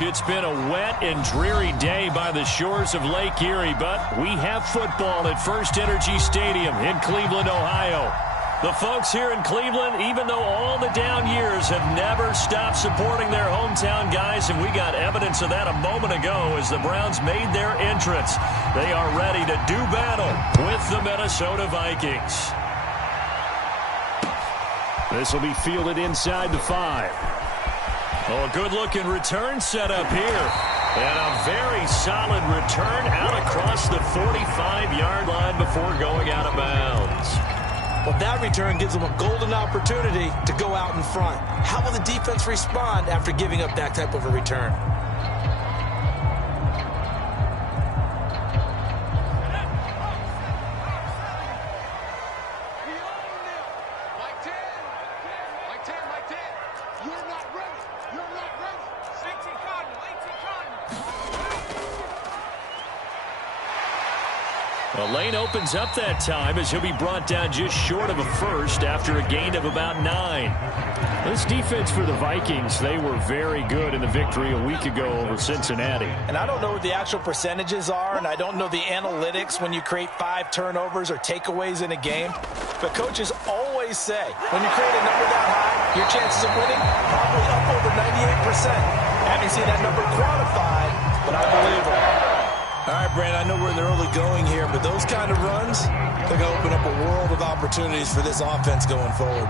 It's been a wet and dreary day by the shores of Lake Erie, but we have football at First Energy Stadium in Cleveland, Ohio. The folks here in Cleveland, even though all the down years, have never stopped supporting their hometown guys, and we got evidence of that a moment ago as the Browns made their entrance. They are ready to do battle with the Minnesota Vikings. This will be fielded inside the 5. Oh, a good-looking return set up here. And a very solid return out across the 45-yard line before going out of bounds. Well, that return gives them a golden opportunity to go out in front. How will the defense respond after giving up that type of a return? Well, Lane opens up that time as he'll be brought down just short of a first after a gain of about 9. This defense for the Vikings, they were very good in the victory a week ago over Cincinnati. And I don't know what the actual percentages are, and I don't know the analytics when you create 5 turnovers or takeaways in a game. But coaches always say, when you create a number that high, your chances of winning probably up over 98%. I haven't seen that number quantified, but I believe it. All right, Brandon, I know we're in the early going here, but those kind of runs, they're going to open up a world of opportunities for this offense going forward.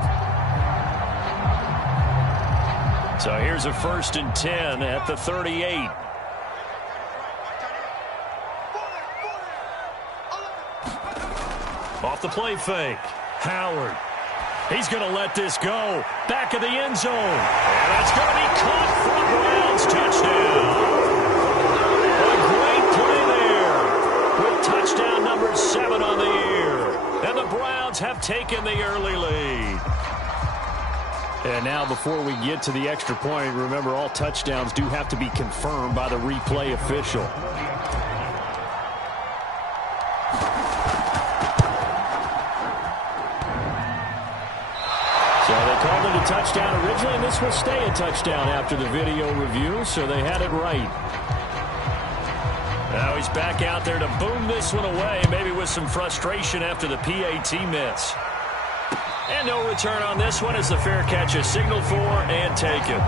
So here's a 1st and 10 at the 38. Off the play fake. Howard. He's going to let this go. Back of the end zone. And that's going to be caught for a Browns touchdown. Touchdown number 7 on the year. And the Browns have taken the early lead. And now before we get to the extra point, remember all touchdowns do have to be confirmed by the replay official. So they called it a touchdown originally, and this will stay a touchdown after the video review, so they had it right. Now he's back out there to boom this one away, maybe with some frustration after the PAT miss. And no return on this one as the fair catch is signaled for and taken.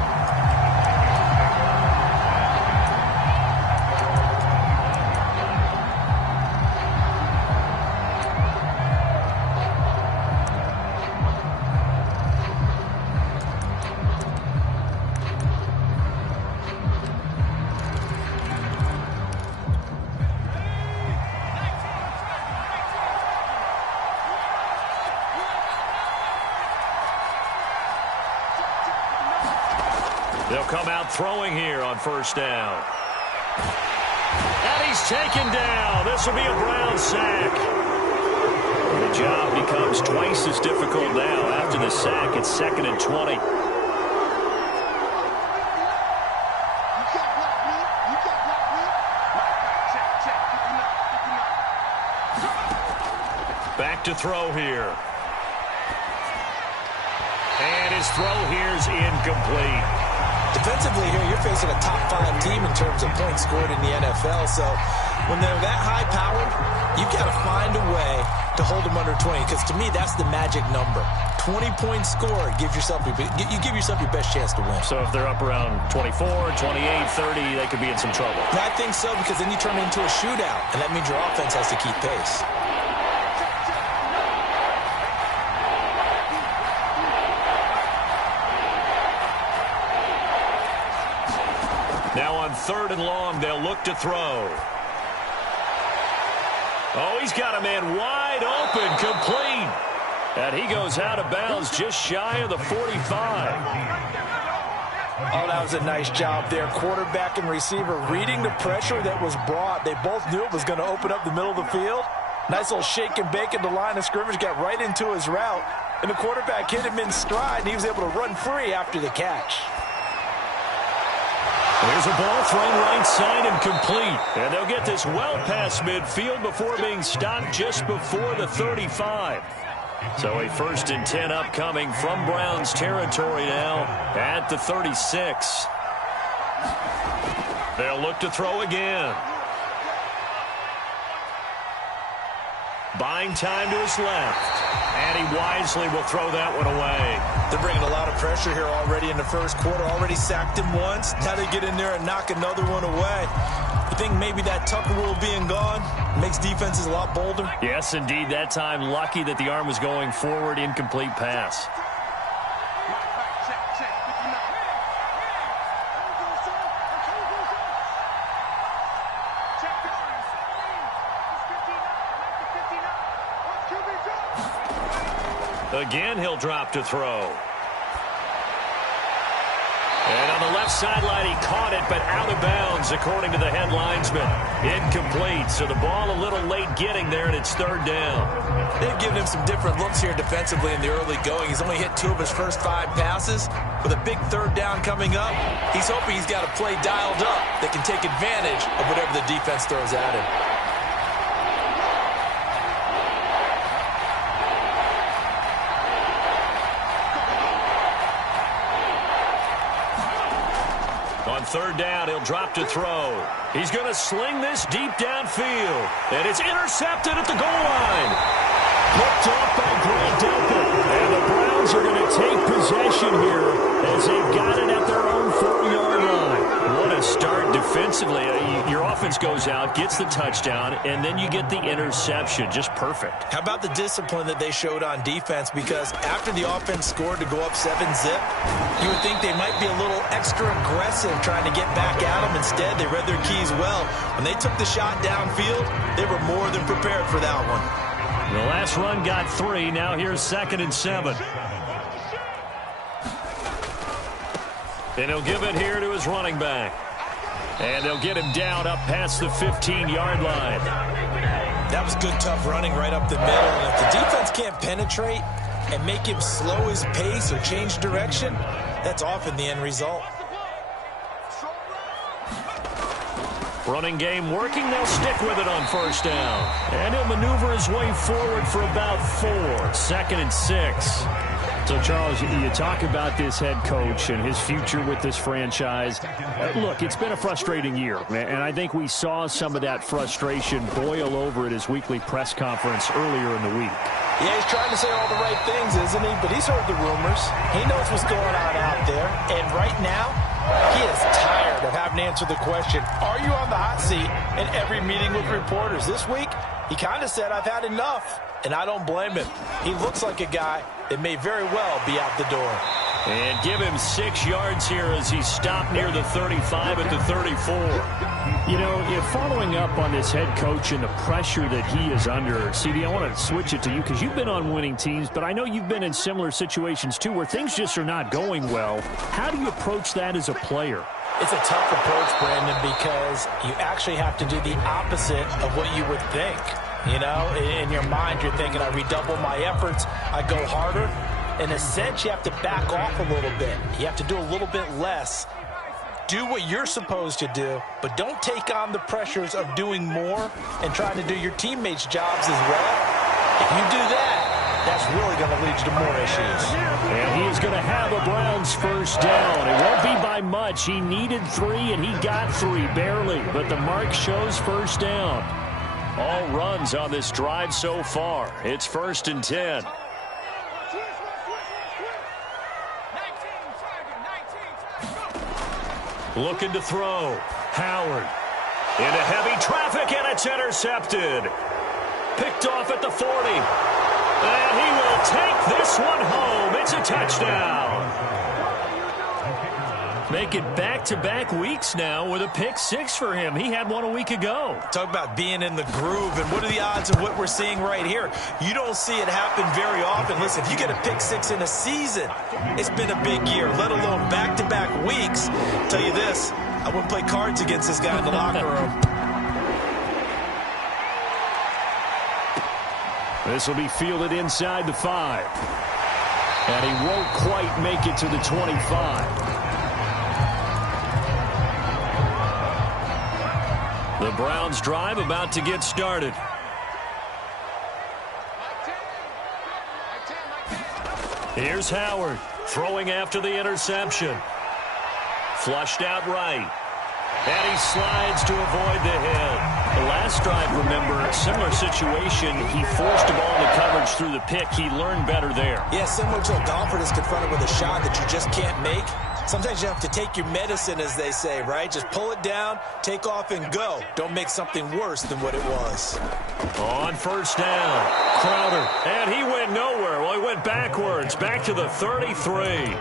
They'll come out throwing here on 1st down. And he's taken down. This will be a Brown sack. The job becomes twice as difficult now after the sack. It's 2nd and 20. Back to throw here. And his throw here's incomplete. Defensively here, you're facing a top 5 team in terms of points scored in the NFL. So when they're that high-powered, you've got to find a way to hold them under 20. Because to me, that's the magic number. 20 points scored, you give yourself your best chance to win. So if they're up around 24, 28, 30, they could be in some trouble. I think so, because then you turn it into a shootout, and that means your offense has to keep pace. Now on 3rd and long, they'll look to throw. Oh, he's got a man wide open, complete. And he goes out of bounds just shy of the 45. Oh, that was a nice job there. Quarterback and receiver reading the pressure that was brought. They both knew it was going to open up the middle of the field. Nice little shake and bake at the line of scrimmage, got right into his route. And the quarterback hit him in stride, and he was able to run free after the catch. There's a ball thrown right side and complete. And they'll get this well past midfield before being stopped just before the 35. So a 1st and 10 upcoming from Browns territory now at the 36. They'll look to throw again. Buying time to his left. And he wisely will throw that one away. They're bringing a lot of pressure here already in the first quarter. Already sacked him once. Now they get in there and knock another one away. You think maybe that Tucker rule being gone makes defenses a lot bolder? Yes, indeed. That time, lucky that the arm was going forward. Incomplete pass. Again, he'll drop to throw. And on the left sideline, he caught it, but out of bounds, according to the head linesman. Incomplete, so the ball a little late getting there, and it's third down. They've given him some different looks here defensively in the early going. He's only hit 2 of his first 5 passes. With a big third down coming up, he's hoping he's got a play dialed up that can take advantage of whatever the defense throws at him. Third down, he'll drop to throw. He's going to sling this deep downfield. And it's intercepted at the goal line. Picked off by Grant Delpit. And the Browns are going to take possession here as they've got it at their own 4-yard line. What a start defensively. Your offense goes out, gets the touchdown, and then you get the interception. Just perfect. How about the discipline that they showed on defense? Because after the offense scored to go up 7-zip, you would think they might be a little extra aggressive trying to get back at them. Instead, they read their keys well. When they took the shot downfield, they were more than prepared for that one. The last run got 3. Now here's 2nd and 7. And he'll give it here to his running back. And they'll get him down up past the 15-yard line. That was good, tough running right up the middle. And if the defense can't penetrate and make him slow his pace or change direction, that's often the end result. Running game working. They'll stick with it on first down. And he'll maneuver his way forward for about 4. 2nd and 6. So, Charles, you talk about this head coach and his future with this franchise. Look, it's been a frustrating year, and I think we saw some of that frustration boil over at his weekly press conference earlier in the week. Yeah, he's trying to say all the right things, isn't he? But he's heard the rumors. He knows what's going on out there. And right now, he is tired of having to answer the question, are you on the hot seat in every meeting with reporters? This week, he kind of said, I've had enough. And I don't blame him. He looks like a guy that may very well be out the door. And give him 6 yards here as he stopped near the 35 at the 34. You know, if following up on this head coach and the pressure that he is under, CD, I want to switch it to you because you've been on winning teams, but I know you've been in similar situations too where things just are not going well. How do you approach that as a player? It's a tough approach, Brandon, because you actually have to do the opposite of what you would think. You know, in your mind, you're thinking, I redouble my efforts, I go harder. In a sense, you have to back off a little bit. You have to do a little bit less. Do what you're supposed to do, but don't take on the pressures of doing more and trying to do your teammates' jobs as well. If you do that, that's really going to lead you to more issues. And he is going to have a Browns first down. It won't be by much. He needed 3, and he got 3, barely. But the mark shows first down. All runs on this drive so far. It's 1st and 10. Looking to throw. Howard. Into heavy traffic, and it's intercepted. Picked off at the 40. And he will take this one home. It's a touchdown. Make it back-to-back weeks now with a pick 6 for him. He had one a week ago. Talk about being in the groove, and what are the odds of what we're seeing right here? You don't see it happen very often. Listen, if you get a pick 6 in a season, it's been a big year, let alone back-to-back weeks. I'll tell you this, I wouldn't play cards against this guy in the locker room. This will be fielded inside the 5. And he won't quite make it to the 25. The Browns drive about to get started. Here's Howard throwing after the interception. Flushed out right. And he slides to avoid the hit. The last drive, remember, similar situation. He forced a ball into coverage through the pick. He learned better there. Yeah, similar to a golfer that's confronted with a shot that you just can't make. Sometimes you have to take your medicine, as they say, right? Just pull it down, take off, and go. Don't make something worse than what it was. On first down, Crowder. And he went nowhere. Well, he went backwards, back to the 33.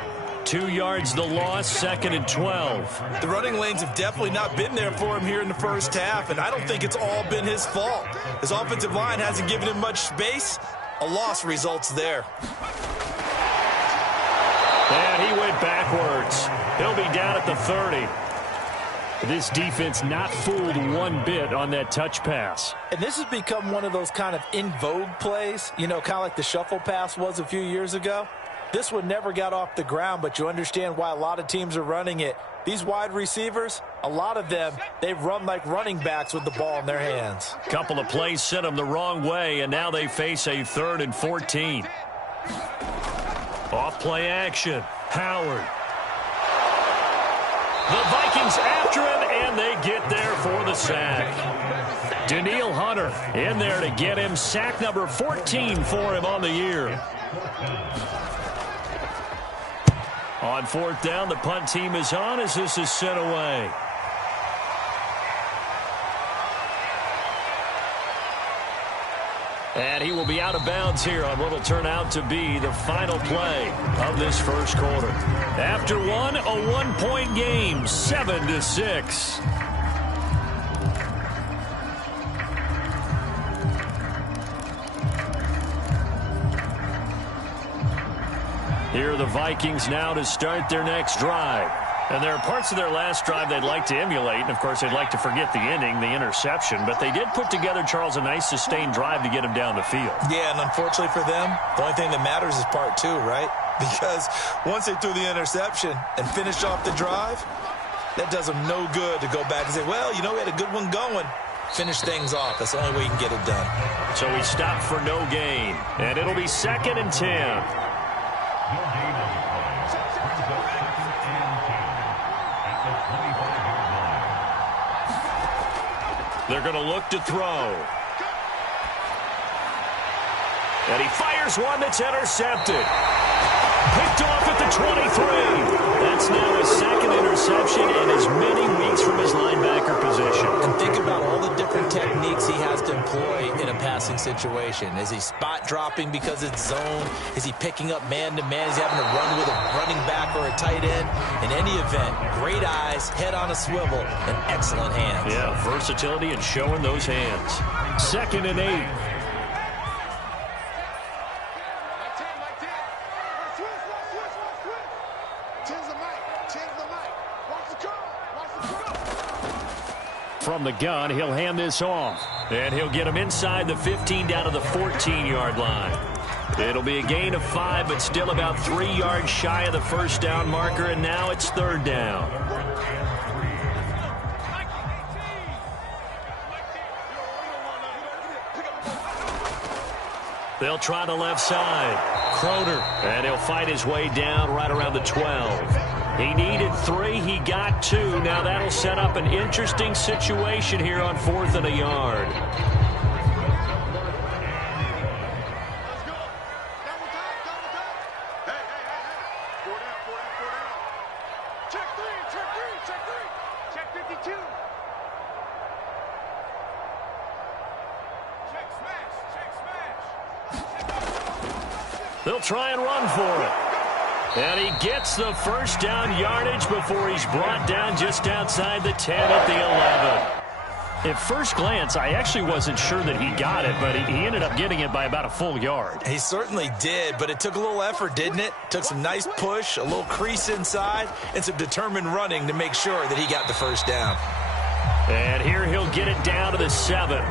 2 yards the loss, 2nd and 12. The running lanes have definitely not been there for him here in the first half, and I don't think it's all been his fault. His offensive line hasn't given him much space. A loss results there. And he went backwards. He'll be down at the 30. This defense not fooled one bit on that touch pass. And this has become one of those kind of in vogue plays, you know, kind of like the shuffle pass was a few years ago. This one never got off the ground, but you understand why a lot of teams are running it. These wide receivers, a lot of them, they run like running backs with the ball in their hands. Couple of plays sent them the wrong way, and now they face a 3rd and 14. Off play action. Howard. The Vikings after him, and they get there for the sack. Danielle Hunter in there to get him. Sack number 14 for him on the year. On 4th down, the punt team is on as this is sent away. And he will be out of bounds here on what will turn out to be the final play of this first quarter. After one, a 1-point game, 7-6. Here are the Vikings now to start their next drive. And there are parts of their last drive they'd like to emulate. And, of course, they'd like to forget the ending, the interception. But they did put together, Charles, a nice sustained drive to get him down the field. Yeah, and unfortunately for them, the only thing that matters is part 2, right? Because once they threw the interception and finished off the drive, that does them no good to go back and say, well, you know, we had a good one going. Finish things off. That's the only way you can get it done. So we stop for no gain. And it'll be 2nd and 10. They're going to look to throw. And he fires one that's intercepted. Picked off at the 23. That's now his 2nd interception and as many weeks from his linebacker position. And think about all the different techniques he has to employ in a passing situation. Is he spot dropping because it's zone? Is he picking up man-to-man? Is he having to run with a running back or a tight end? In any event, great eyes, head on a swivel, and excellent hands. Yeah, versatility and showing those hands. 2nd and 8. From the gun, he'll hand this off. And he'll get him inside the 15 down to the 14-yard line. It'll be a gain of 5, but still about 3 yards shy of the first down marker, and now it's 3rd down. They'll try the left side. Crowder, and he'll fight his way down right around the 12. He needed 3. He got 2. Now that'll set up an interesting situation here on 4th and a yard. Check 52. They'll try and run for it. And he gets the first down yardage before he's brought down just outside the 10 at the 11. At first glance, I actually wasn't sure that he got it, but he ended up getting it by about a full yard. He certainly did, but it took a little effort, didn't it? Took some nice push, a little crease inside, and some determined running to make sure that he got the first down. And here he'll get it down to the 7.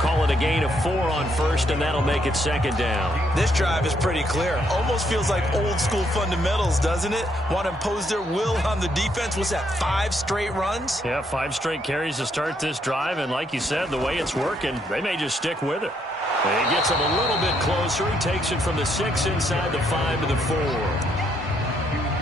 Call it a gain of 4 on first, and that'll make it 2nd down. This drive is pretty clear. Almost feels like old school fundamentals, doesn't it? Want to impose their will on the defense. Was that 5 straight runs? Yeah, 5 straight carries to start this drive, and like you said, the way it's working, they may just stick with it. And he gets him a little bit closer. He takes it from the 6 inside the 5 to the 4.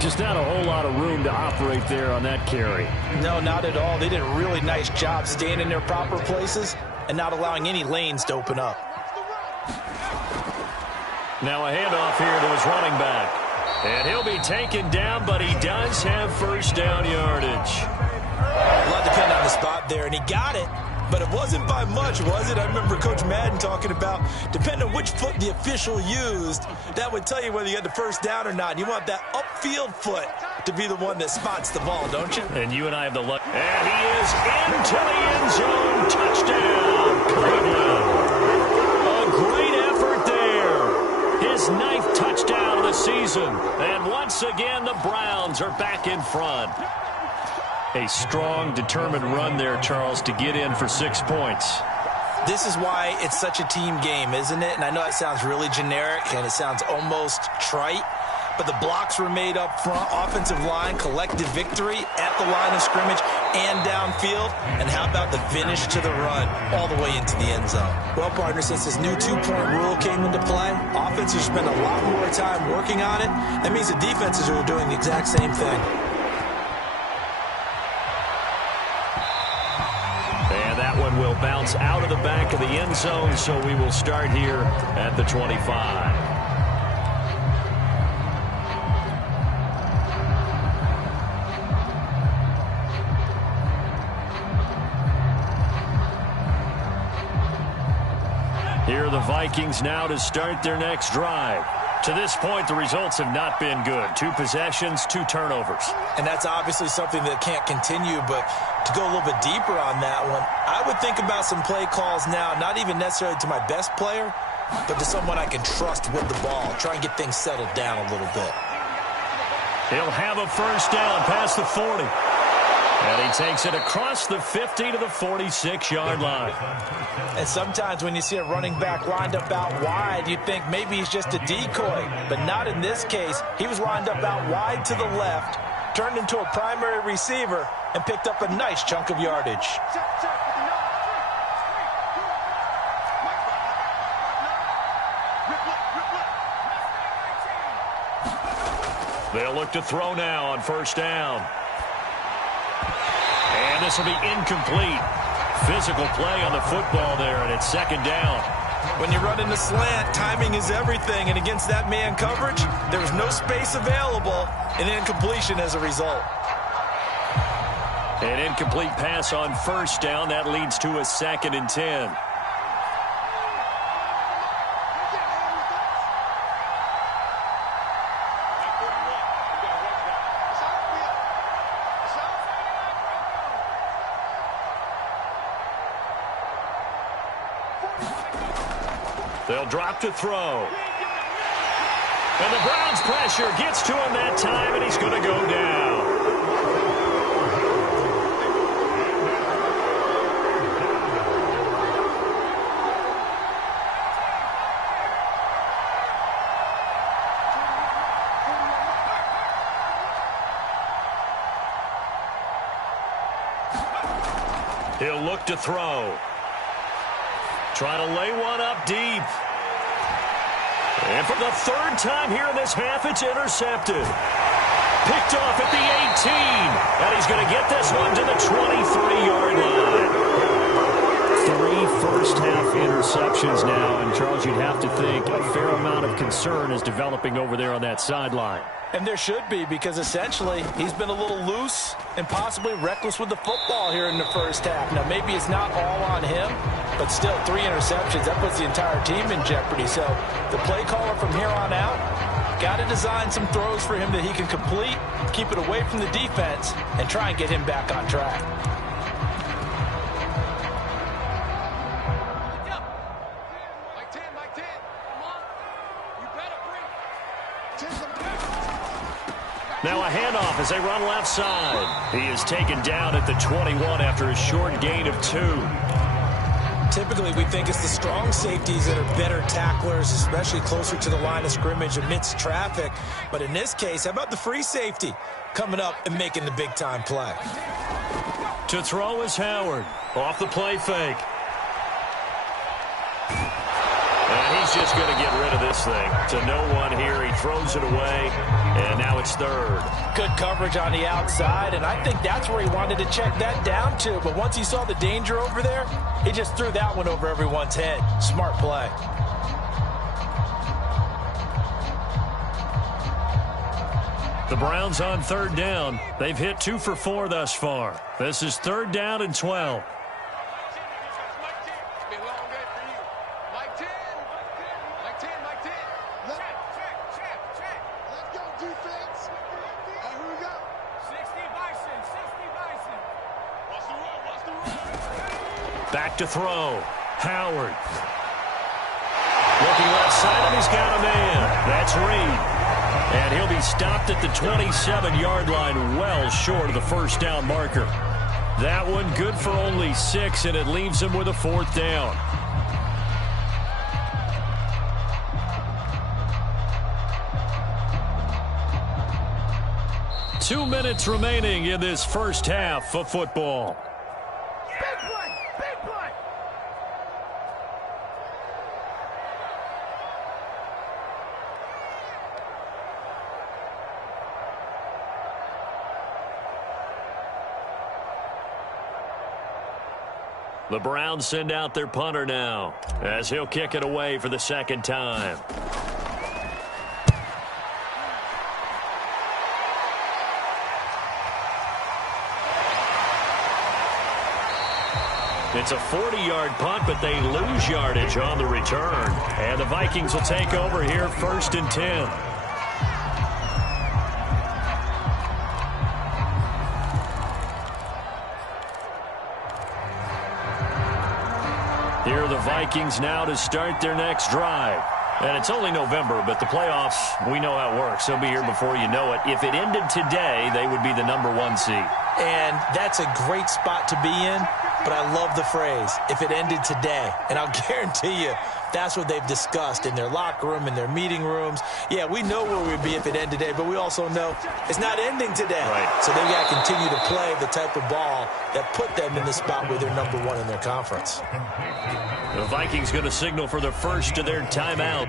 Just not a whole lot of room to operate there on that carry. No, not at all. They did a really nice job staying in their proper places and not allowing any lanes to open up. Now a handoff here to his running back. And he'll be taken down, but he does have first down yardage. A lot depended on the spot there, and he got it. But it wasn't by much, was it? I remember Coach Madden talking about, depending on which foot the official used, that would tell you whether you had the first down or not. You want that upfield foot to be the one that spots the ball, don't you? And you and I have the luck. And he is into the end zone. Touchdown, Cleveland. A great effort there. His ninth touchdown of the season. And once again, the Browns are back in front. A strong, determined run there, Charles, to get in for 6 points. This is why it's such a team game, isn't it? And I know that sounds really generic and it sounds almost trite, but the blocks were made up front, offensive line, collective victory at the line of scrimmage and downfield. And how about the finish to the run all the way into the end zone? Well, partner, since this new two-point rule came into play, offenses spend a lot more time working on it. That means the defenses are doing the exact same thing. Will bounce out of the back of the end zone, so we will start here at the 25. Here are the Vikings now to start their next drive. To this point, the results have not been good. 2 possessions, 2 turnovers. And that's obviously something that can't continue, but to go a little bit deeper on that one, I would think about some play calls now, not even necessarily to my best player, but to someone I can trust with the ball. Try and get things settled down a little bit. He'll have a first down past the 40. And he takes it across the 50 to the 46-yard line. And sometimes when you see a running back lined up out wide, you think maybe he's just a decoy. But not in this case. He was lined up out wide to the left, turned into a primary receiver, and picked up a nice chunk of yardage. They'll look to throw now on first down. And this will be incomplete. Physical play on the football there, and it's second down. When you run in the slant, timing is everything, and against that man coverage, there was no space available, and incompletion as a result. An incomplete pass on first down. That leads to a 2nd and 10. They'll drop to throw. And the Browns' pressure gets to him that time, and he's going to go down. He'll look to throw. Trying to lay one up deep. And for the 3rd time here in this half, it's intercepted. Picked off at the 18. And he's going to get this one to the 23-yard line. 3 first-half interceptions now. And, Charles, you'd have to think a fair amount of concern is developing over there on that sideline. And there should be, because essentially he's been a little loose and possibly reckless with the football here in the first half. Now, maybe it's not all on him, but still 3 interceptions. That puts the entire team in jeopardy. So the play caller from here on out got to design some throws for him that he can complete, keep it away from the defense, and try and get him back on track. Now a handoff as they run left side. He is taken down at the 21 after a short gain of 2. Typically, we think it's the strong safeties that are better tacklers, especially closer to the line of scrimmage amidst traffic. But in this case, how about the free safety coming up and making the big-time play? To throw is Howard. Off the play fake. And he's He's just going to get rid of this thing. To no one here. He throws it away, and now it's third. Good coverage on the outside, and I think that's where he wanted to check that down to. But once he saw the danger over there, he just threw that one over everyone's head. Smart play. The Browns on third down. They've hit 2 for 4 thus far. This is third down and 12. Back to throw. Howard. Looking left side, and he's got a man. That's Reed. And he'll be stopped at the 27-yard line, well short of the first down marker. That one good for only 6, and it leaves him with a 4th down. Two minutes remaining in this first half of football. Big play! Big play! The Browns send out their punter now, as he'll kick it away for the second time. It's a 40-yard punt, but they lose yardage on the return. And the Vikings will take over here, 1st and 10. Here are the Vikings now to start their next drive. And it's only November, but the playoffs, we know how it works. They'll be here before you know it. If it ended today, they would be the #1 seed. And that's a great spot to be in, but I love the phrase, if it ended today. And I'll guarantee you, that's what they've discussed in their locker room, in their meeting rooms. Yeah, we know where we'd be if it ended today, but we also know it's not ending today. Right. So they've got to continue to play the type of ball that put them in the spot where they're #1 in their conference. The Vikings going to signal for the first of their timeout.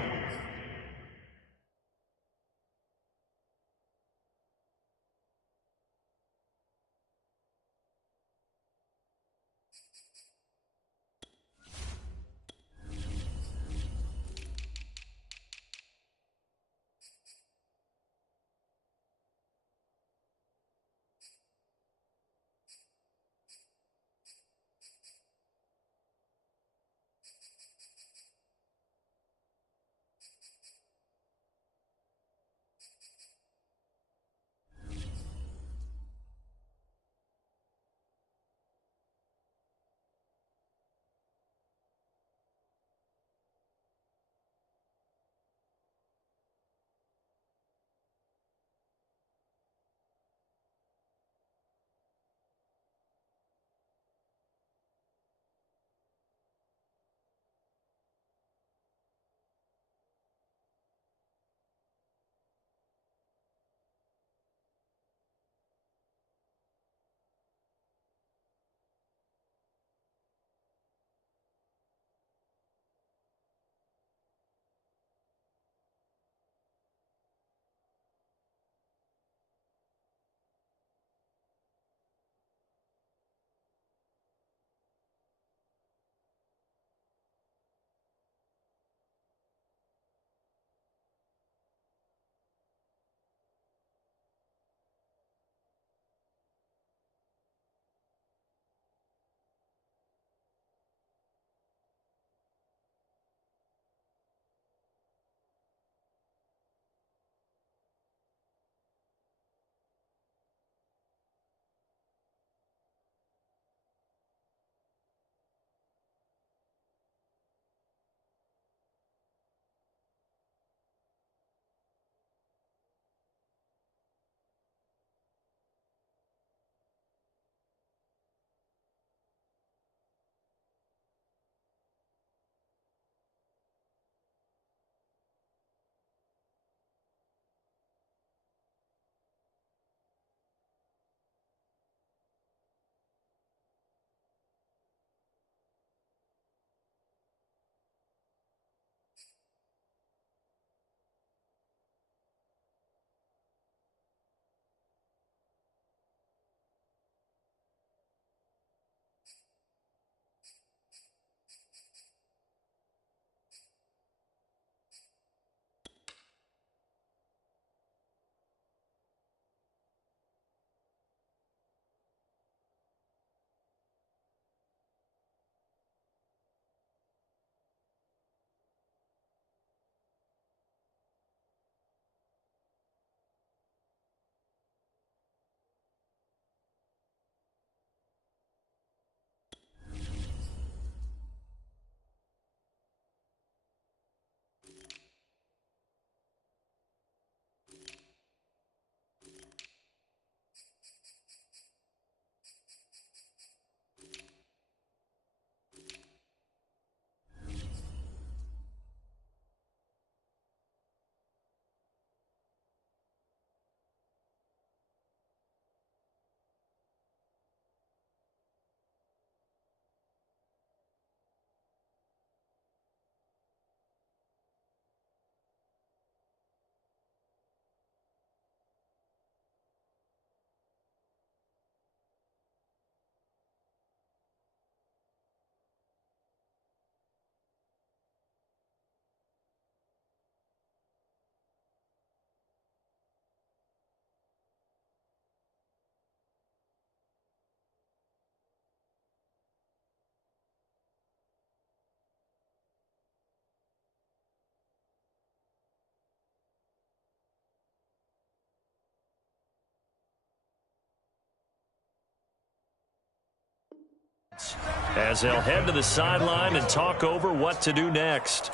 as they'll head to the sideline and talk over what to do next.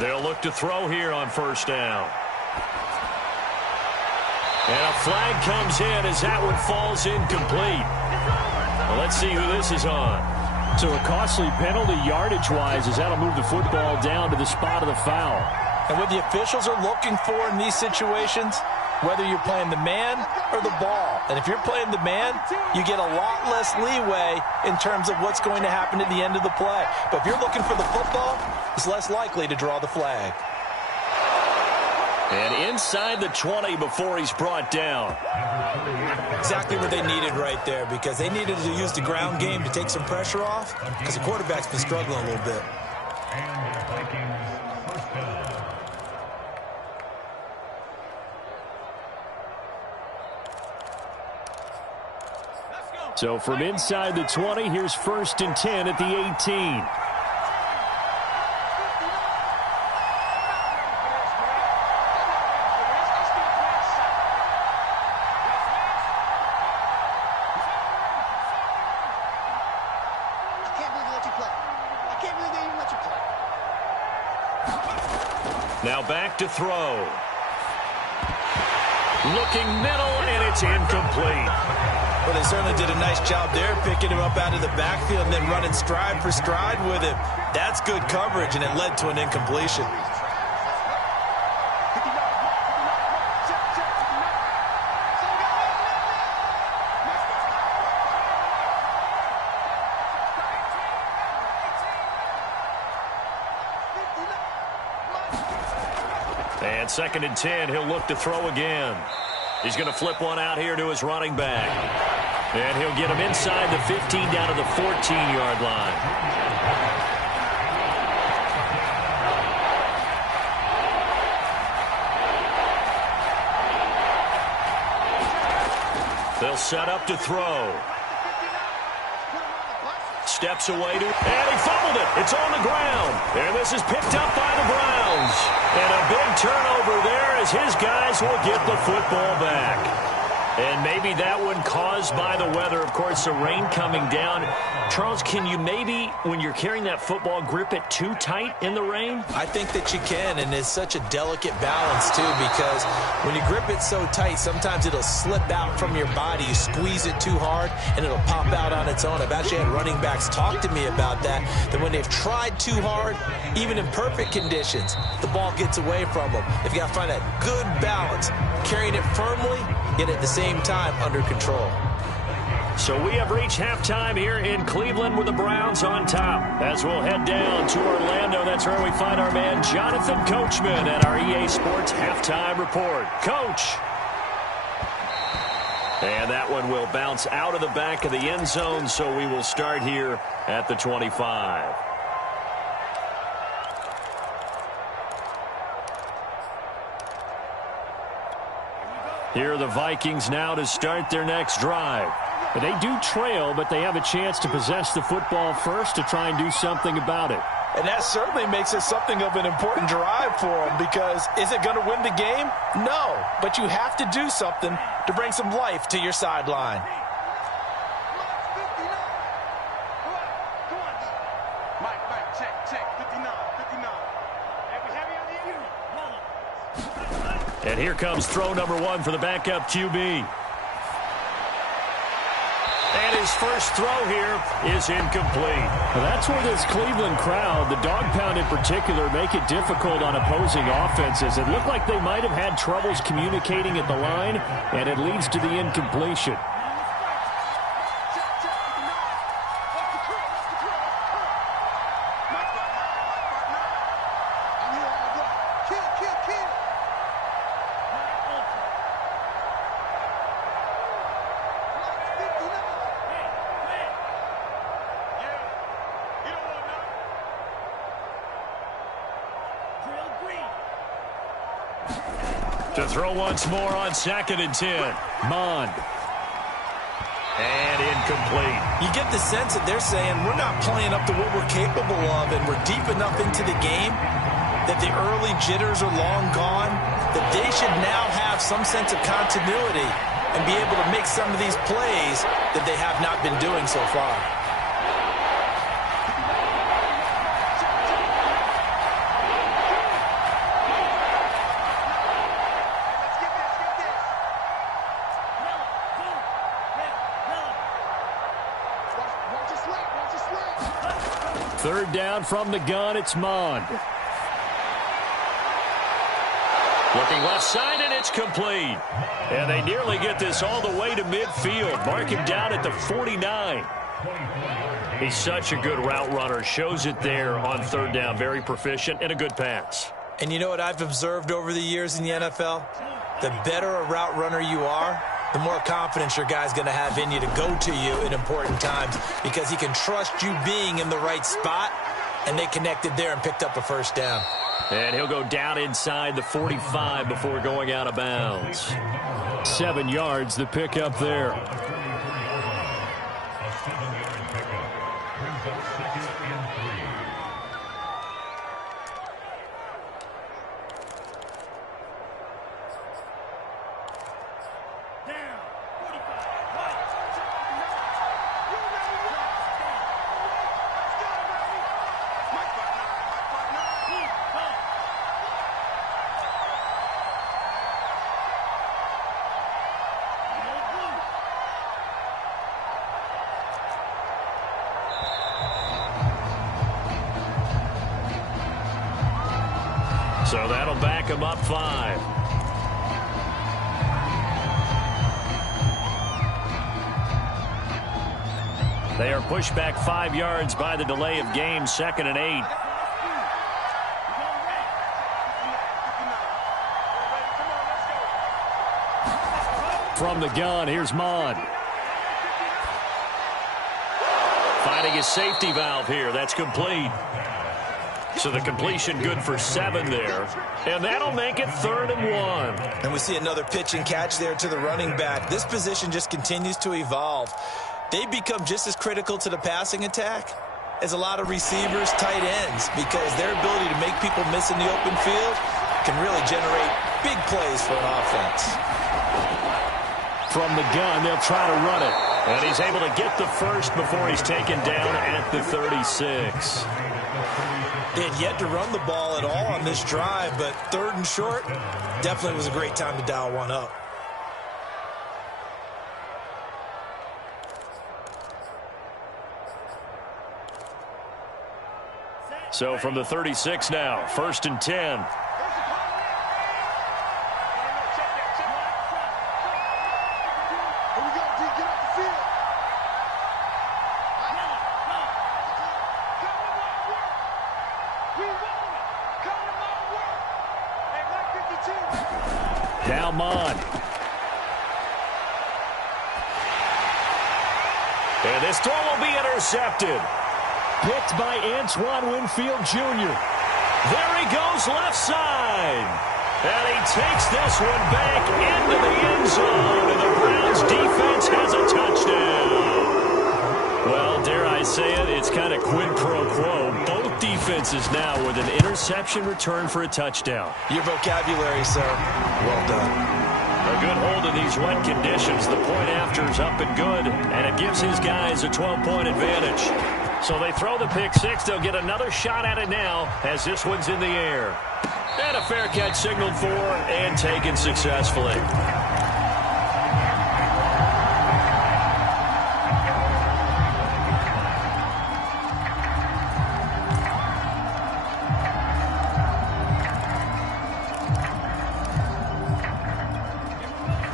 They'll look to throw here on first down. And a flag comes in as that one falls incomplete. Well, let's see who this is on. So a costly penalty yardage-wise as that'll move the football down to the spot of the foul. And what the officials are looking for in these situations, whether you're playing the man or the ball. And if you're playing the man, you get a lot less leeway in terms of what's going to happen at the end of the play. But if you're looking for the football, it's less likely to draw the flag. And inside the 20 before he's brought down. Exactly what they needed right there, because they needed to use the ground game to take some pressure off, because the quarterback's been struggling a little bit. So from inside the 20, here's 1st and 10 at the 18. Now back to throw. Looking middle, and it's incomplete. Well, they certainly did a nice job there, picking him up out of the backfield and then running stride for stride with him. That's good coverage, and it led to an incompletion. And 2nd and 10, he'll look to throw again. He's going to flip one out here to his running back. And he'll get him inside the 15 down to the 14-yard line. They'll set up to throw. Steps away to, and he fumbled it. It's on the ground. And this is picked up by the Browns. And a big turnover there as his guys will get the football back. And maybe that one caused by the weather. Of course, the rain coming down. Charles, can you maybe, when you're carrying that football, grip it too tight in the rain? I think that you can, and it's such a delicate balance, too, because when you grip it so tight, sometimes it'll slip out from your body. You squeeze it too hard, and it'll pop out on its own. I've actually had running backs talk to me about that when they've tried too hard, even in perfect conditions, the ball gets away from them. If you got to find that good balance, carrying it firmly, yet at the same time under control. So we have reached halftime here in Cleveland with the Browns on top. As we'll head down to Orlando, that's where we find our man Jonathan Coachman at our EA Sports Halftime Report. Coach. And that one will bounce out of the back of the end zone, so we will start here at the 25. Here are the Vikings now to start their next drive. They do trail, but they have a chance to possess the football first to try and do something about it. And that certainly makes it something of an important drive for them, because is it going to win the game? No, but you have to do something to bring some life to your sideline. And here comes throw number 1 for the backup QB. And his first throw here is incomplete. Well, that's where this Cleveland crowd, the dog pound in particular, make it difficult on opposing offenses. It looked like they might have had troubles communicating at the line, and it leads to the incompletion. To throw once more on 2nd and 10. Mond. And incomplete. You get the sense that they're saying we're not playing up to what we're capable of, and we're deep enough into the game that the early jitters are long gone, that they should now have some sense of continuity and be able to make some of these plays that they have not been doing so far. Third down from the gun, it's Mond. Looking left side, and it's complete. And they nearly get this all the way to midfield. Mark him down at the 49. He's such a good route runner. Shows it there on third down. Very proficient and a good pass. And you know what I've observed over the years in the NFL? The better a route runner you are, the more confidence your guy's going to have in you to go to you in important times because he can trust you being in the right spot, and they connected there and picked up a first down. And he'll go down inside the 45 before going out of bounds. 7 yards, the pickup there. So that'll back him up 5. They are pushed back 5 yards by the delay of game, 2nd and 8. From the gun, here's Mond. Finding his safety valve here. That's complete. So the completion good for 7 there. And that'll make it 3rd and 1. And we see another pitch and catch there to the running back. This position just continues to evolve. They become just as critical to the passing attack as a lot of receivers, tight ends, because their ability to make people miss in the open field can really generate big plays for an offense. From the gun, they'll try to run it. And he's able to get the first before he's taken down at the 36. They had yet to run the ball at all on this drive, but 3rd and short definitely was a great time to dial one up. So from the 36 now, 1st and 10. Now Mond. And this throw will be intercepted. Picked by Antoine Winfield Jr. There he goes left side. And he takes this one back into the end zone. And the Browns defense has a touchdown. Well, dare I say it, it's kind of quid pro quo. Both defenses now with an interception return for a touchdown. Your vocabulary, sir. Well done. A good hold in these wet conditions. The point after is up and good, and it gives his guys a 12-point advantage. So they throw the pick six. They'll get another shot at it now as this one's in the air. And a fair catch signaled for and taken successfully.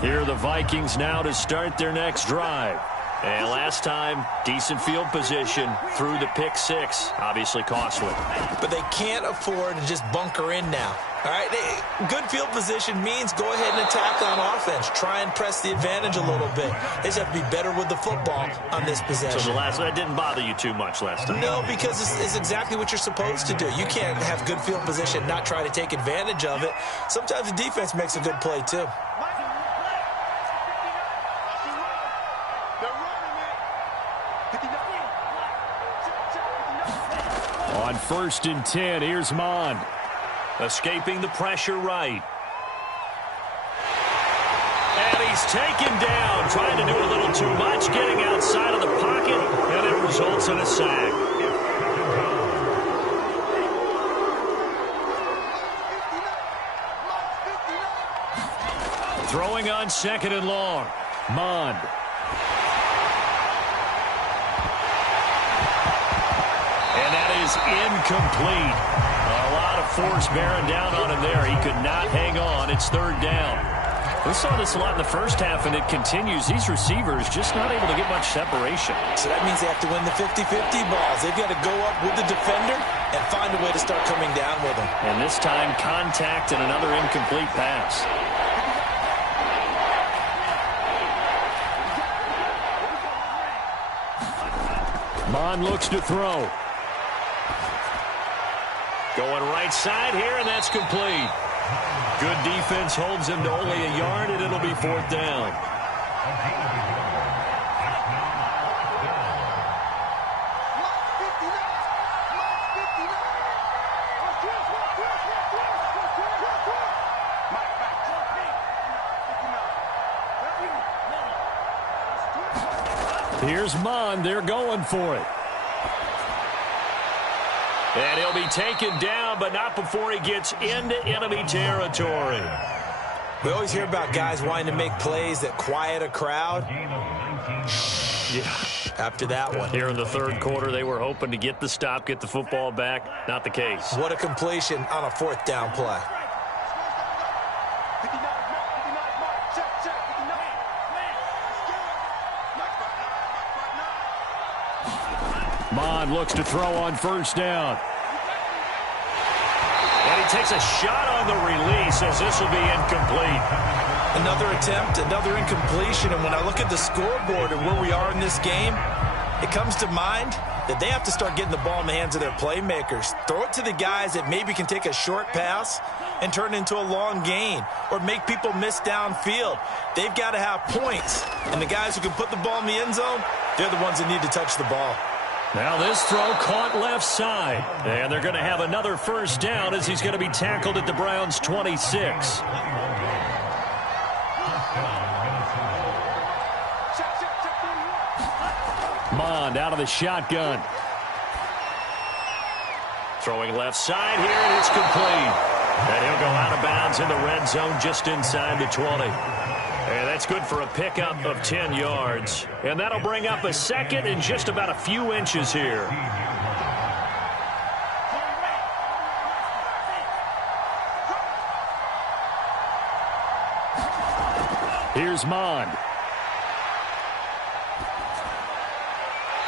Here are the Vikings now to start their next drive. And last time, decent field position through the pick six. Obviously costly. But they can't afford to just bunker in now. All right, good field position means go ahead and attack on offense. Try and press the advantage a little bit. They just have to be better with the football on this possession. So that didn't bother you too much last time? No, because it's exactly what you're supposed to do. You can't have good field position, not try to take advantage of it. Sometimes the defense makes a good play, too. On 1st and 10, here's Mond. Escaping the pressure right. And he's taken down, trying to do a little too much, getting outside of the pocket, and it results in a sack. Throwing on 2nd and long. Mond. And that is incomplete. A lot of force bearing down on him there. He could not hang on. It's 3rd down. We saw this a lot in the first half, and it continues. These receivers just not able to get much separation. So that means they have to win the 50-50 balls. They've got to go up with the defender and find a way to start coming down with them. And this time, contact and another incomplete pass. Mond looks to throw. Going right side here, and that's complete. Good defense holds him to only a yard, and it'll be 4th down. Here's Mond. They're going for it. And he'll be taken down, but not before he gets into enemy territory. We always hear about guys wanting to make plays that quiet a crowd. Yeah. After that one. Here in the 3rd quarter, they were hoping to get the stop, get the football back. Not the case. What a completion on a 4th down play. Mond looks to throw on 1st down. And he takes a shot on the release as this will be incomplete. Another attempt, another incompletion, and when I look at the scoreboard and where we are in this game, it comes to mind that they have to start getting the ball in the hands of their playmakers. Throw it to the guys that maybe can take a short pass and turn it into a long gain or make people miss downfield. They've got to have points, and the guys who can put the ball in the end zone, they're the ones that need to touch the ball. Now this throw caught left side. And they're going to have another 1st down as he's going to be tackled at the Browns' 26. Mond out of the shotgun. Throwing left side here, and it's complete. And he'll go out of bounds in the red zone just inside the 20. And that's good for a pickup of 10 yards. And that'll bring up a 2nd and just about a few inches here. Here's Mond.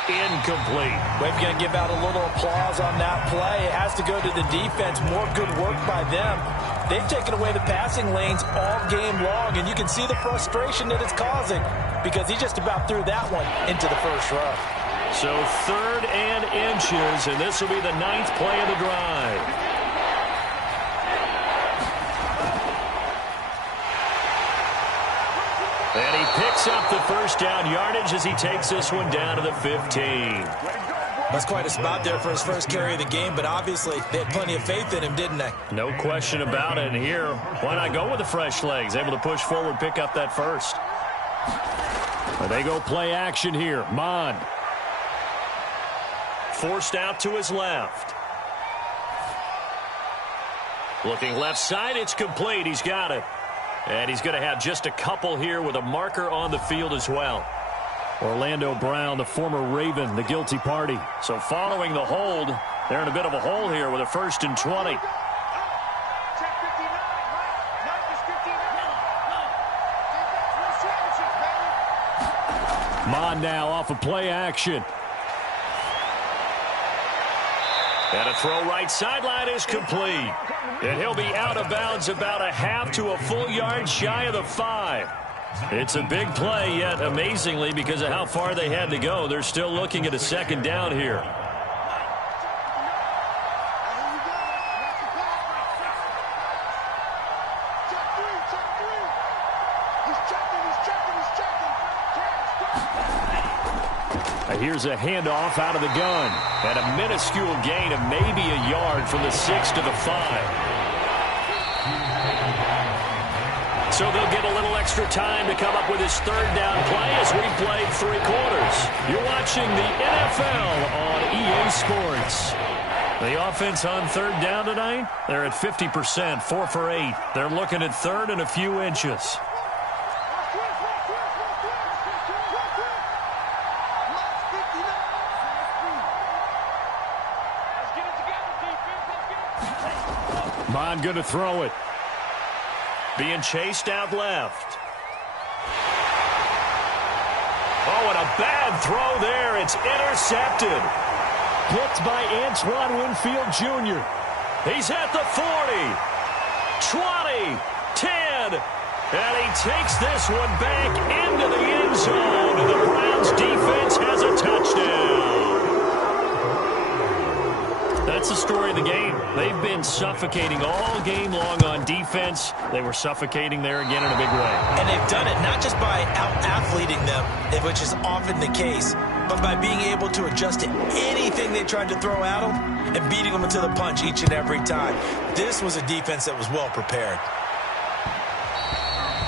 Incomplete. We're going to give out a little applause on that play. It has to go to the defense. More good work by them. They've taken away the passing lanes all game long, and you can see the frustration that it's causing because he just about threw that one into the 1st row. So 3rd and inches, and this will be the 9th play of the drive. And he picks up the 1st down yardage as he takes this one down to the 15. That's quite a spot there for his first carry of the game, but obviously they had plenty of faith in him, didn't they? No question about it. And here, why not go with the fresh legs? Able to push forward, pick up that 1st. Well, they go play action here. Mond. Forced out to his left. Looking left side, it's complete. He's got it. And he's going to have just a couple here with a marker on the field as well. Orlando Brown, the former Raven, the guilty party. So following the hold, they're in a bit of a hole here with a 1st and 20. Mond now off of play action. And a throw right sideline is complete. And he'll be out of bounds about a half to a full yard shy of the 5. It's a big play, yet amazingly, because of how far they had to go, they're still looking at a second down here. Here's a handoff out of the gun. And a minuscule gain of maybe a yard from the 6 to the 5. So they'll get a little extra time to come up with his third down play as we played 3 quarters. You're watching the NFL on EA Sports. The offense on third down tonight, they're at 50%, 4 for 8. They're looking at third and a few inches. Mond going to throw it. Being chased out left. Oh, and a bad throw there. It's intercepted. Picked by Antoine Winfield Jr. He's at the 40, 20, 10, and he takes this one back into the end zone. The Browns defense has a touchdown. That's the story of the game. They've been suffocating all game long on defense. They were suffocating there again in a big way. And they've done it not just by out-athleting them, which is often the case, but by being able to adjust to anything they tried to throw at them and beating them into the punch each and every time. This was a defense that was well prepared.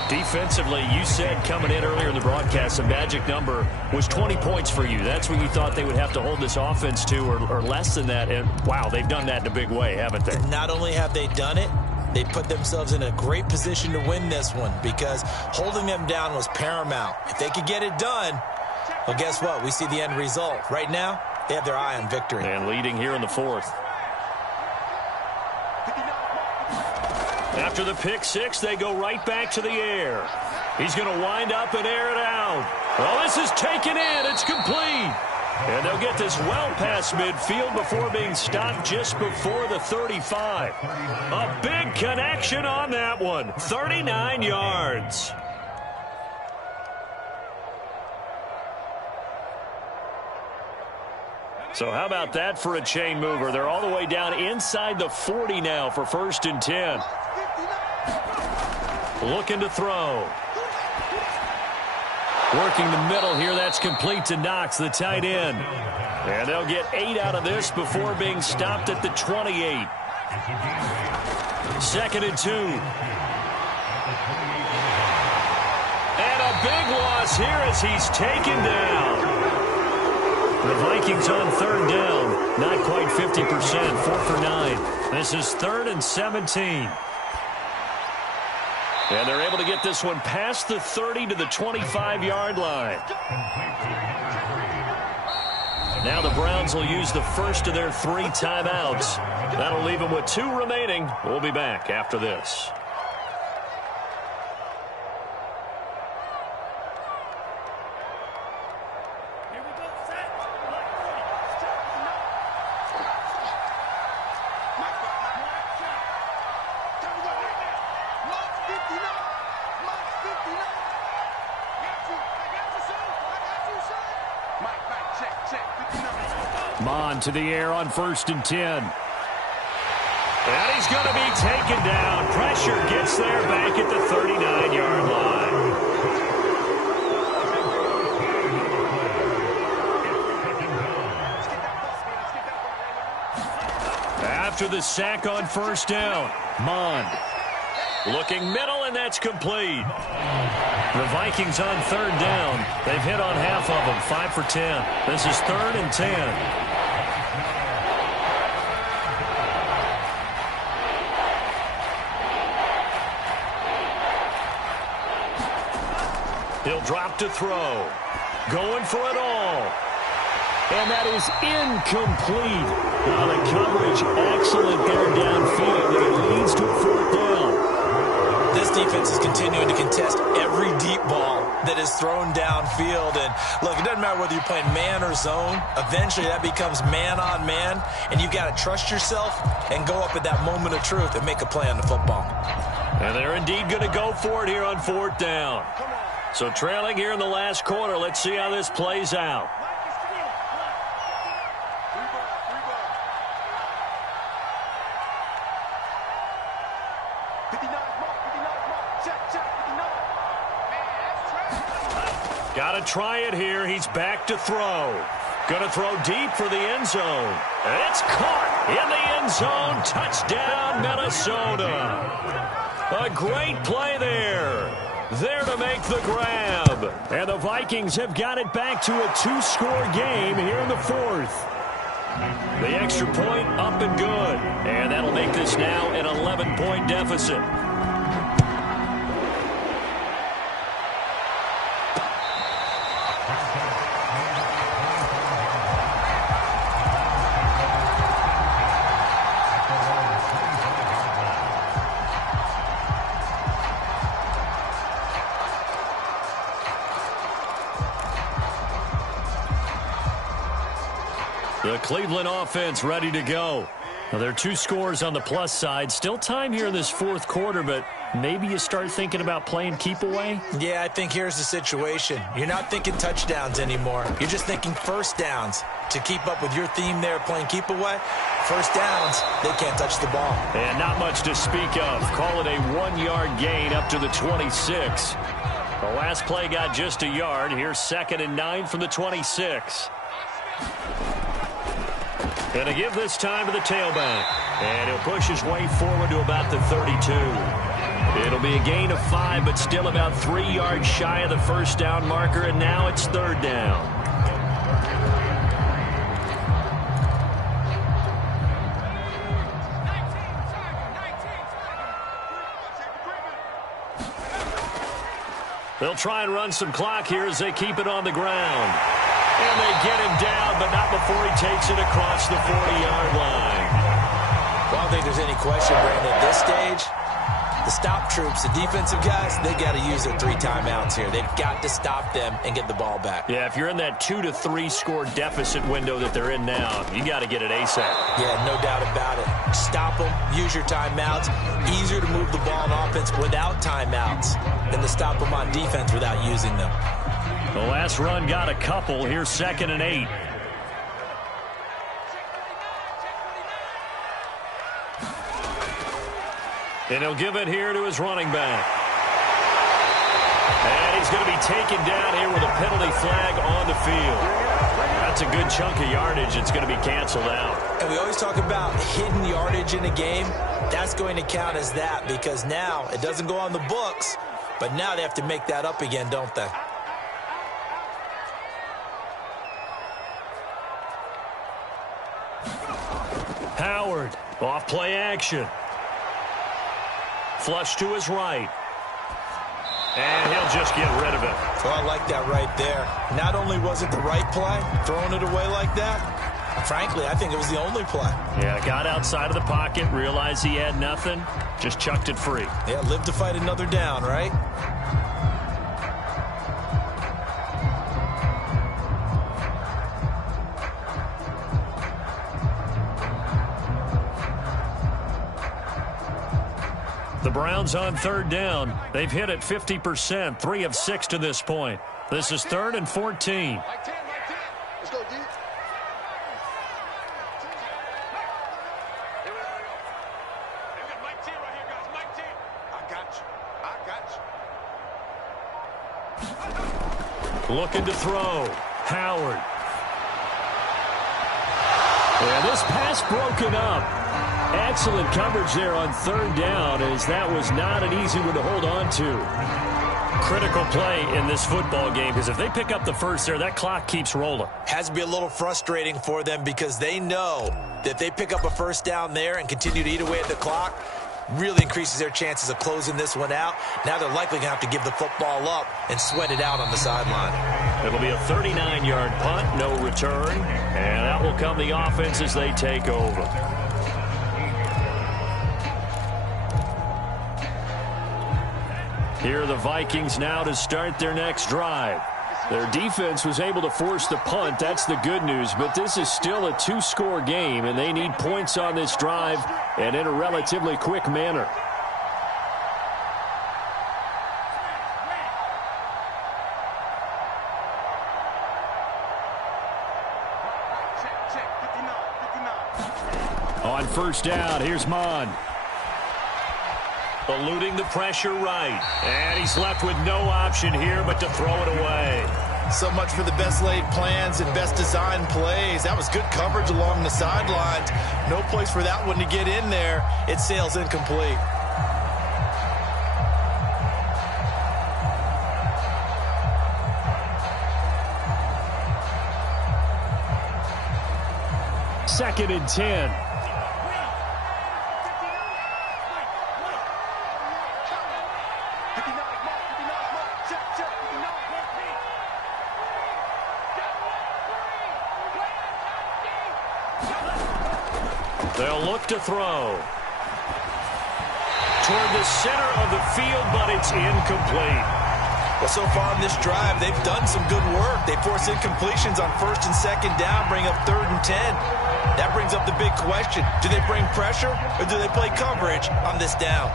Defensively, you said coming in earlier in the broadcast, the magic number was 20 points for you. That's what you thought they would have to hold this offense to, or less than that. And, wow, they've done that in a big way, haven't they? Not only have they done it, they put themselves in a great position to win this one because holding them down was paramount. If they could get it done, well, guess what? We see the end result. Right now, they have their eye on victory. And leading here in the 4th. After the pick 6, they go right back to the air. He's going to wind up and air it out. Well, this is taken in. It's complete. And they'll get this well past midfield before being stopped just before the 35. A big connection on that one. 39 yards. So how about that for a chain mover? They're all the way down inside the 40 now for 1st and 10. Looking to throw. Working the middle here. That's complete to Knox, the tight end. And they'll get 8 out of this before being stopped at the 28. 2nd and 2. And a big loss here as he's taken down. The Vikings on 3rd down. Not quite 50%. 4 for 9. This is 3rd and 17. And they're able to get this one past the 30 to the 25-yard line. Now the Browns will use the first of their 3 timeouts. That'll leave them with 2 remaining. We'll be back after this. Mond to the air on 1st and 10. And he's going to be taken down. Pressure gets there back at the 39-yard line. After the sack on 1st down, Mond looking middle, and that's complete. The Vikings on 3rd down. They've hit on half of them, 5 for 10. This is 3rd and 10. He'll drop to throw. Going for it all. And that is incomplete. Now the coverage excellent there downfield, and it leads to a 4th down. This defense is continuing to contest every deep ball that is thrown downfield. And look, it doesn't matter whether you're playing man or zone. Eventually that becomes man on man, and you've got to trust yourself and go up at that moment of truth and make a play on the football. And they're indeed going to go for it here on 4th down. So trailing here in the last quarter. Let's see how this plays out. Got to try it here. He's back to throw. Going to throw deep for the end zone. And it's caught in the end zone. Touchdown, Minnesota. A great play there. There to make the grab. And the Vikings have got it back to a 2-score game here in the 4th. The extra point up and good. And that'll make this now an 11-point deficit. The Cleveland offense ready to go. Now, there are 2 scores on the plus side. Still time here in this 4th quarter, but maybe you start thinking about playing keep away? Yeah, I think here's the situation. You're not thinking touchdowns anymore. You're just thinking first downs. To keep up with your theme there, playing keep away, first downs, they can't touch the ball. And not much to speak of. Call it a 1-yard gain up to the 26. The last play got just a yard. Here's 2nd and 9 from the 26. Going to give this time to the tailback. And he'll push his way forward to about the 32. It'll be a gain of 5, but still about 3 yards shy of the first down marker, and now it's 3rd down. They'll try and run some clock here as they keep it on the ground. And they get him down, but not before he takes it across the 40-yard line. Well, I don't think there's any question, Brandon, at this stage, the stop troops, the defensive guys, they got to use their 3 timeouts here. They've got to stop them and get the ball back. Yeah, if you're in that 2 to 3 score deficit window that they're in now, you got to get it ASAP. Yeah, no doubt about it. Stop them, use your timeouts. Easier to move the ball on offense without timeouts than to stop them on defense without using them. The last run got a couple. Here's 2nd and 8. And he'll give it here to his running back. And he's going to be taken down here with a penalty flag on the field. That's a good chunk of yardage. It's going to be canceled out. And we always talk about hidden yardage in a game. That's going to count as that because now it doesn't go on the books, but now they have to make that up again, don't they? Howard, off play action. Flush to his right. And he'll just get rid of it. Well, I like that right there. Not only was it the right play, throwing it away like that, frankly, I think it was the only play. Yeah, got outside of the pocket, realized he had nothing, just chucked it free. Yeah, live to fight another down, right? The Browns on 3rd down. They've hit it 50%, 3 of 6 to this point. This is 3rd and 14. Let's go, D. Looking to throw. Howard. And this pass broken up. Excellent coverage there on 3rd down, as that was not an easy one to hold on to. Critical play in this football game, because if they pick up the first there, that clock keeps rolling. Has to be a little frustrating for them because they know that if they pick up a first down there and continue to eat away at the clock, really increases their chances of closing this one out. Now they're likely going to have to give the football up and sweat it out on the sideline. It'll be a 39-yard punt, no return, and that will come the offense as they take over. Here are the Vikings now to start their next drive. Their defense was able to force the punt. That's the good news. But this is still a two-score game, and they need points on this drive and in a relatively quick manner. On first down, here's Mon. Eluding the pressure right. And he's left with no option here but to throw it away. So much for the best laid plans and best designed plays. That was good coverage along the sidelines. No place for that one to get in there. It sails incomplete. Second and 10. They'll look to throw. Toward the center of the field, but it's incomplete. Well, so far in this drive, they've done some good work. They force incompletions on first and second down, bring up 3rd and 10. That brings up the big question. Do they bring pressure or do they play coverage on this down?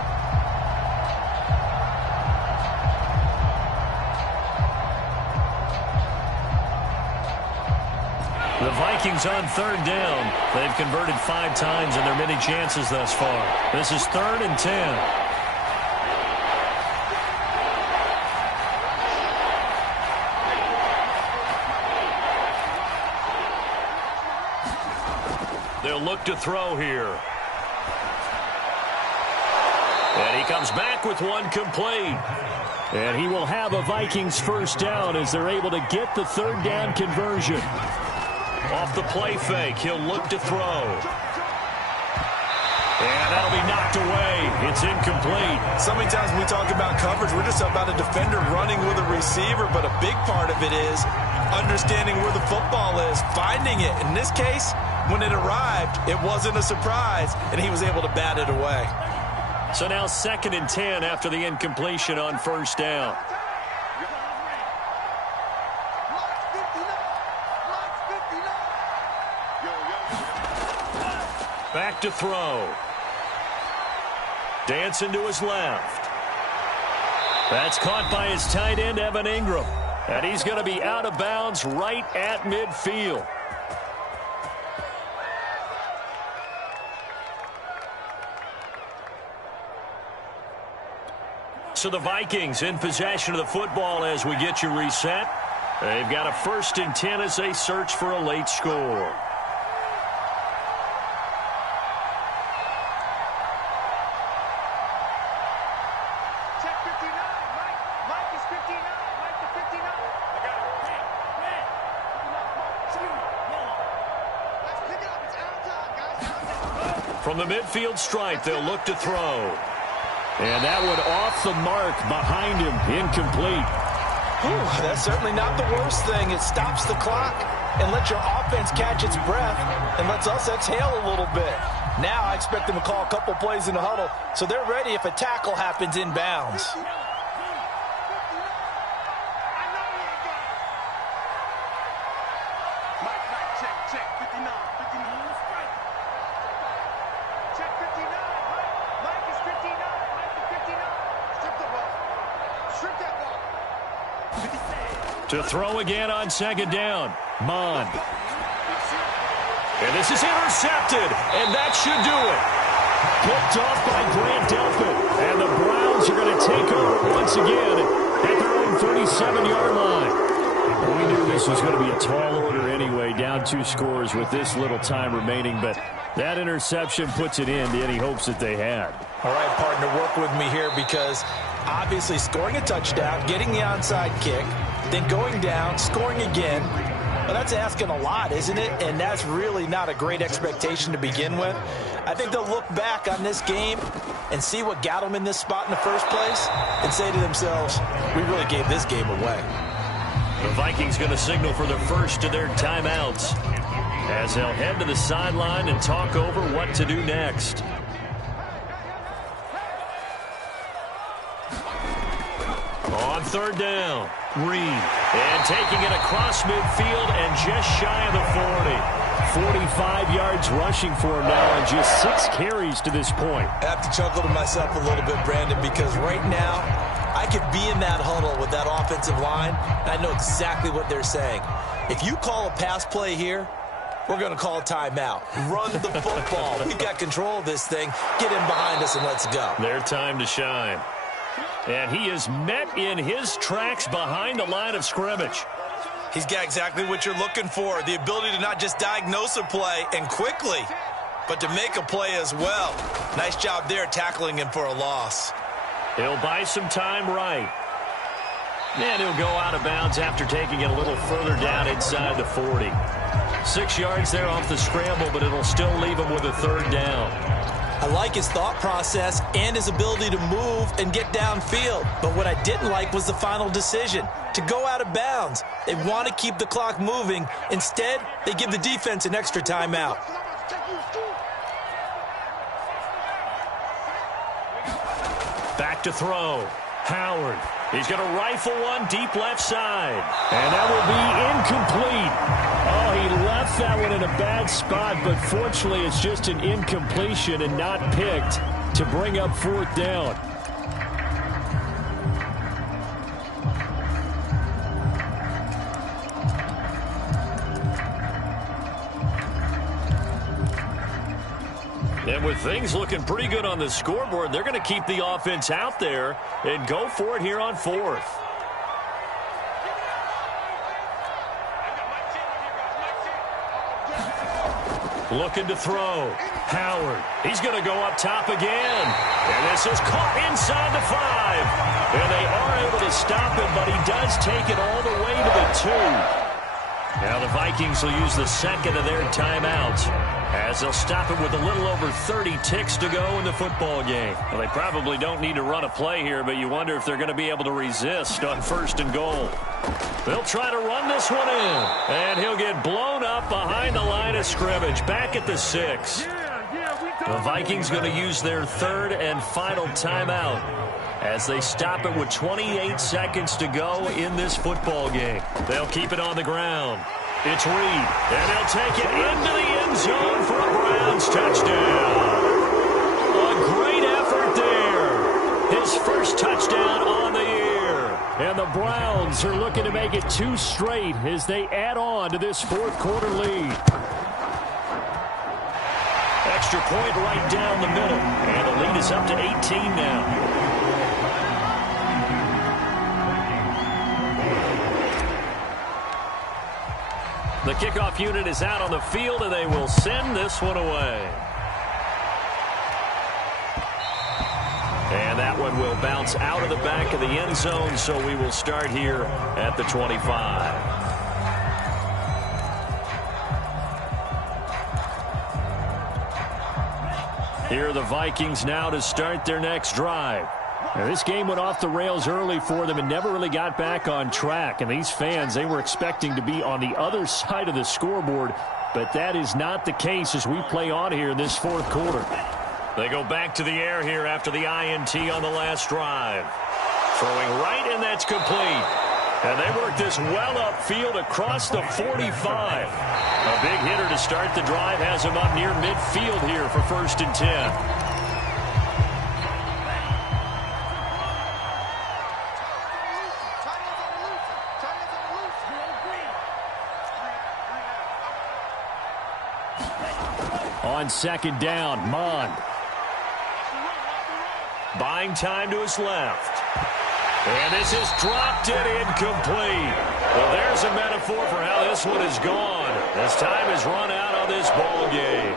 The Vikings on 3rd down. They've converted 5 times in their many chances thus far. This is 3rd and 10. They'll look to throw here. And he comes back with one complete. And he will have a Vikings first down as they're able to get the 3rd down conversion. Off the play fake, he'll look to throw. And that'll be knocked away. It's incomplete. So many times when we talk about coverage, we're just about a defender running with a receiver, but a big part of it is understanding where the football is, finding it. In this case, when it arrived, it wasn't a surprise, and he was able to bat it away. So now 2nd and 10 after the incompletion on first down. Back to throw. Dancing to his left. That's caught by his tight end, Evan Ingram. And he's going to be out of bounds right at midfield. So the Vikings in possession of the football as we get you reset. They've got a 1st and 10 as they search for a late score. From the midfield stripe, they'll look to throw. And that one off the mark behind him, incomplete. That's certainly not the worst thing. It stops the clock and lets your offense catch its breath and lets us exhale a little bit. Now I expect them to call a couple plays in the huddle so they're ready if a tackle happens inbounds. To throw again on 2nd down. Mon. And this is intercepted, and that should do it. Picked off by Grant Delpit. And the Browns are going to take over once again at their own 37-yard line. We knew this was going to be a tall order anyway, down 2 scores with this little time remaining, but that interception puts it in to any hopes that they had. All right, partner, work with me here because obviously scoring a touchdown, getting the onside kick, then going down, scoring again. Well, that's asking a lot, isn't it? And that's really not a great expectation to begin with. I think they'll look back on this game and see what got them in this spot in the first place and say to themselves, we really gave this game away. The Vikings going to signal for the first of their timeouts as they'll head to the sideline and talk over what to do next. third down. Reed. And taking it across midfield and just shy of the 40. 45 yards rushing for him now and just 6 carries to this point. I have to chuckle to myself a little bit, Brandon, because right now I could be in that huddle with that offensive line, and I know exactly what they're saying. If you call a pass play here, we're going to call a timeout. Run the football. We've got control of this thing. Get in behind us and let's go. Their time to shine. And he is met in his tracks behind the line of scrimmage. He's got exactly what you're looking for, the ability to not just diagnose a play and quickly, but to make a play as well. Nice job there tackling him for a loss. He'll buy some time right. And he'll go out of bounds after taking it a little further down inside the 40. 6 yards there off the scramble, but it'll still leave him with a third down. I like his thought process and his ability to move and get downfield. But what I didn't like was the final decision, to go out of bounds. They want to keep the clock moving. Instead, they give the defense an extra timeout. Back to throw. Howard. He's going to rifle one deep left side. And that will be incomplete. Oh, he left that one in a bad spot, but fortunately it's just an incompletion and not picked to bring up fourth down. And with things looking pretty good on the scoreboard, they're going to keep the offense out there and go for it here on fourth. Looking to throw. Howard. He's going to go up top again. And this is caught inside the 5. And they are able to stop him, but he does take it all the way to the 2. Now the Vikings will use the second of their timeouts as they'll stop it with a little over 30 ticks to go in the football game. Well, they probably don't need to run a play here, but you wonder if they're going to be able to resist on first and goal. They'll try to run this one in, and he'll get blown up behind the line of scrimmage, back at the 6. The Vikings going to use their third and final timeout as they stop it with 28 seconds to go in this football game. They'll keep it on the ground. It's Reed, and they'll take it into the end zone for a Browns touchdown. A great effort there. His first touchdown on the year. And the Browns are looking to make it 2 straight as they add on to this fourth quarter lead. Extra point right down the middle, and the lead is up to 18 now. The kickoff unit is out on the field, and they will send this one away. And that one will bounce out of the back of the end zone, so we will start here at the 25. Here are the Vikings now to start their next drive. Now, this game went off the rails early for them and never really got back on track. And these fans, they were expecting to be on the other side of the scoreboard, but that is not the case as we play on here in this fourth quarter. They go back to the air here after the INT on the last drive. Throwing right, and that's complete. And they work this well upfield across the 45. A big hitter to start the drive has him up near midfield here for 1st and 10. On second down, Mond. Buying time to his left. And this is dropped it incomplete. Well, there's a metaphor for how this one is gone. As time has run out on this ball game.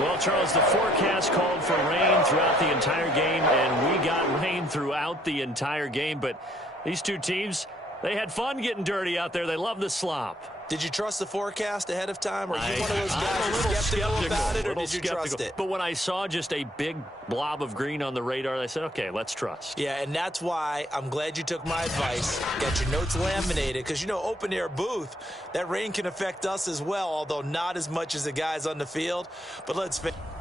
Well, Charles, the forecast called for rain throughout the entire game, and we got rain throughout the entire game. But these two teams, they had fun getting dirty out there. They love the slop. Did you trust the forecast ahead of time? Or are you one of those guys skeptical about it, or did you trust it? But when I saw just a big blob of green on the radar, I said, okay, let's trust. Yeah, and that's why I'm glad you took my advice. Got your notes laminated, because, you know, open-air booth, that rain can affect us as well, although not as much as the guys on the field. But let's face it.